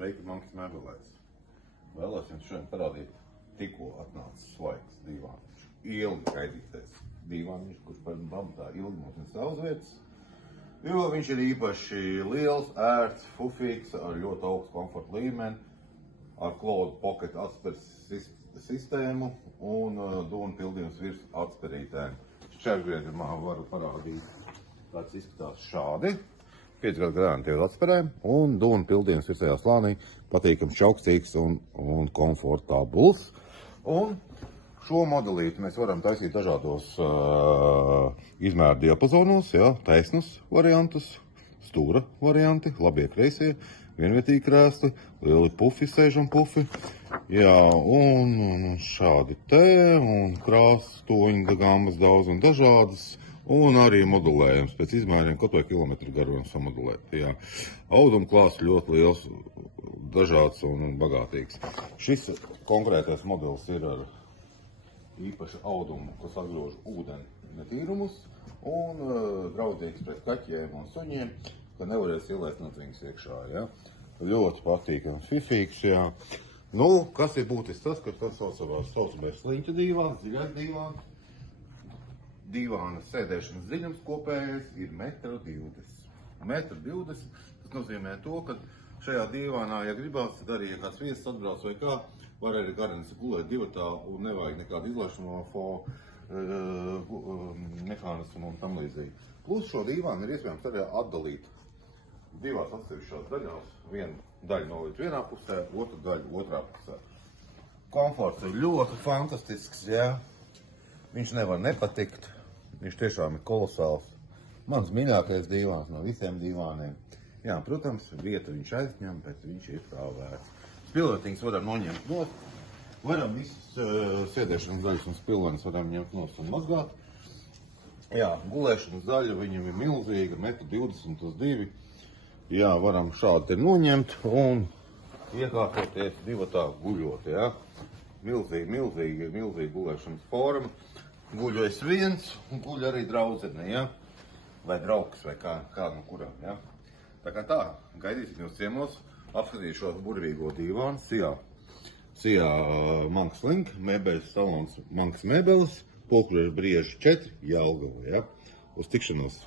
Sveiki, Mankas mēbelēs. Vēlos jums šodien parādīt tikko atnācis laiks dīvāniņš. Ilgi gaidīties dīvāniņš, kurš pamatā ilgi mums ir savas vietas, jo viņš ir īpaši liels, ērts, fufīgs, ar ļoti augstu komforta līmeni, ar Cloud Pocket atspers sistēmu un dūnu pildījums virs atspērītēm. Šķērgriezumā varu parādīt, tāds izskatās šādi. 5 gadu garantija atspērēm un dūnu pildījums virsējā slānī, patīkams, čaukstīgs un komfortabls. Un šo modelīti mēs varam taisīt dažādos izmēru diapazonos, taisnus variantus, stūra varianti, labie kreisie, vienvietīgi krēsli, lieli pufi, sēžam pufi, un šādi te, un krāsas, toņu gammas daudz un dažādas. Un arī modulējums pēc izmēriem, kaut vai kilometru garu samodulēt. Auduma klāsts ļoti liels, dažāds un bagātīgs. Šis konkrētais modelis ir ar īpašu audumu, kas atgrož ūdeni netīrumus un draudzīgs pret kaķiem un suņiem, ka nevarēs ielēst viņus iekšā. Ļoti patīkams, fifīgs. Nu, kas ir būtisks tas, ka tas saucamais sliņķa dīvāns, dziļais dīvāns. Dīvāna sēdēšanas dziļums kopējais ir 1,20 m. 1,20 m, tas nozīmē to, ka šajā dīvānā, ja gribās, tad arī, ja kāds viesis atbrauc vai kā, var arī garants gulēt divatā un nevajag nekādu izlaišamo mehānismu un tam līdzīgi. Plus šo dīvānu ir iespējams arī atdalīt divās atsevišķās daļās. Viena daļa nolikt vienā pusē, otra daļa otrā pusē. Komforts ir ļoti fantastisks, Viņš nevar nepatikt. Viņš tiešām ir kolosāls. Mans mīļākais dīvāns no visiem dīvāniem. Protams, vieta viņš aizņem, bet viņš ir tā vērts. Spilventiņas varam noņemt nost. Varam visas sēdēšanas daļas un spilvenis varam ņemt nost un mazgāt. Gulēšanas daļa viņam ir milzīga, 1,20 m uz 2 m. Varam šādi te noņemt un iekārtoties divatā guļot. Milzīga gulēšanas forma. Guļu es viens un guļu arī draudzene, vai draugs, vai kā no kurām, Tā kā tā, gaidīsim jūs ciemos, apskatīt šo burvīgo dīvānu, Sijā Mankas Link, mēbeles salons Mankas mēbeles, Pulkveža Brieža 4, Jelgava, Uz tikšanos!